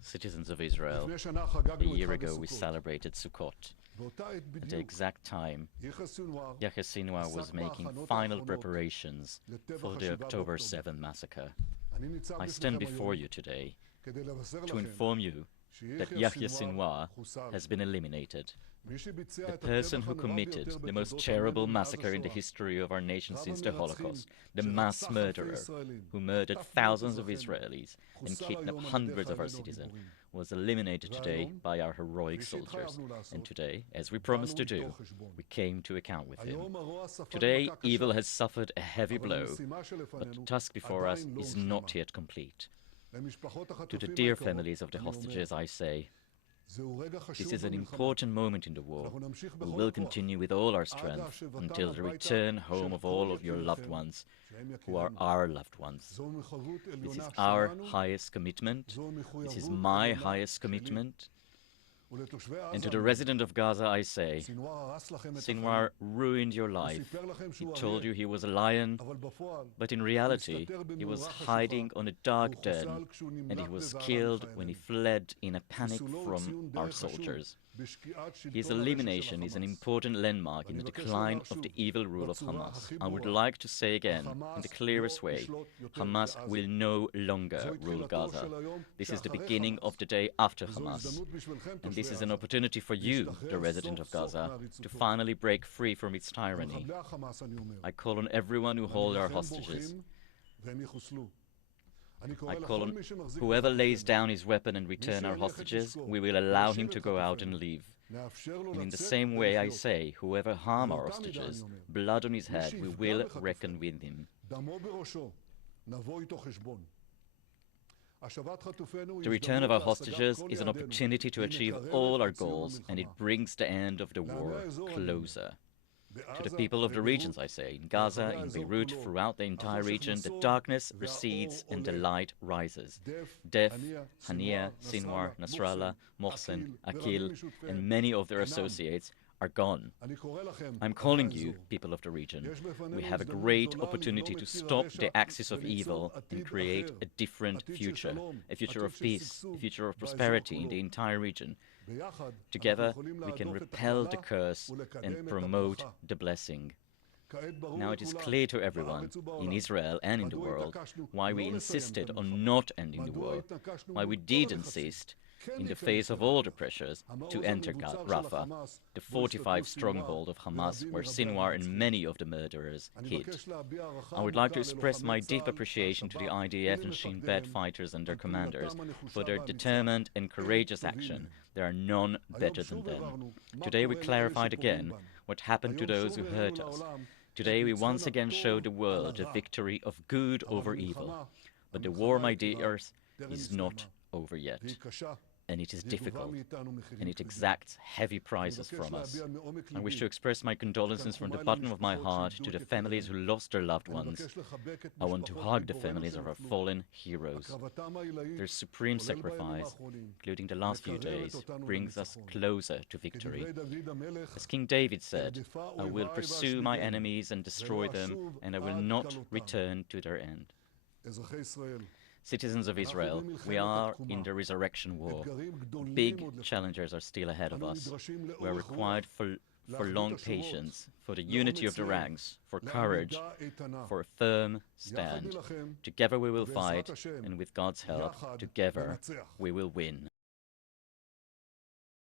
Citizens of Israel, a year ago we celebrated Sukkot. At the exact time, Yahya Sinwar was making final preparations for the October 7 massacre. I stand before you today to inform you that Yahya Sinwar has been eliminated. The person who committed the most terrible massacre in the history of our nation since the Holocaust, the mass murderer who murdered thousands of Israelis and kidnapped hundreds of our citizens, was eliminated today by our heroic soldiers. And today, as we promised to do, we came to account with him. Today, evil has suffered a heavy blow, but the task before us is not yet complete. To the dear families of the hostages, I say, this is an important moment in the war. We will continue with all our strength until the return home of all of your loved ones, who are our loved ones. This is our highest commitment. This is my highest commitment. And to the resident of Gaza, I say, Sinwar ruined your life. He told you he was a lion, but in reality, he was hiding on a dark den, and he was killed when he fled in a panic from our soldiers. His elimination is an important landmark in the decline of the evil rule of Hamas. I would like to say again, in the clearest way, Hamas will no longer rule Gaza. This is the beginning of the day after Hamas. And this is an opportunity for you, the resident of Gaza, to finally break free from its tyranny. I call on everyone who hold our hostages. I call on whoever lays down his weapon and return our hostages, we will allow him to go out and leave. And in the same way I say, whoever harm our hostages, blood on his head, we will reckon with him. The return of our hostages is an opportunity to achieve all our goals, and it brings the end of the war closer. To the people of the regions, I say, in Gaza, in Beirut, throughout the entire region, the darkness recedes and the light rises. Def, Hania, Sinwar, Nasrallah, Mohsen, Akil, and many of their associates are gone. I'm calling you, people of the region. We have a great opportunity to stop the axis of evil and create a different future, a future of peace, a future of prosperity in the entire region. Together, we can repel the curse and promote the blessing. Now it is clear to everyone, in Israel and in the world, why we insisted on not ending the war, why we did insist, in the face of all the pressures, to enter Rafah, the fortified stronghold of Hamas where Sinwar and many of the murderers hid. I would like to express my deep appreciation to the IDF and Shin Bet fighters and their commanders for their determined and courageous action. There are none better than them. Today we clarified again what happened to those who hurt us. Today we once again showed the world the victory of good over evil. But the war, my dears, is not over yet. And it is difficult, and it exacts heavy prices from us. I wish to express my condolences from the bottom of my heart to the families who lost their loved ones. I want to hug the families of our fallen heroes. Their supreme sacrifice, including the last few days, brings us closer to victory. As King David said, I will pursue my enemies and destroy them, and I will not return to their end. Citizens of Israel, we are in the resurrection war. Big challenges are still ahead of us. We are required for long patience, for the unity of the ranks, for courage, for a firm stand. Together we will fight, and with God's help, together we will win.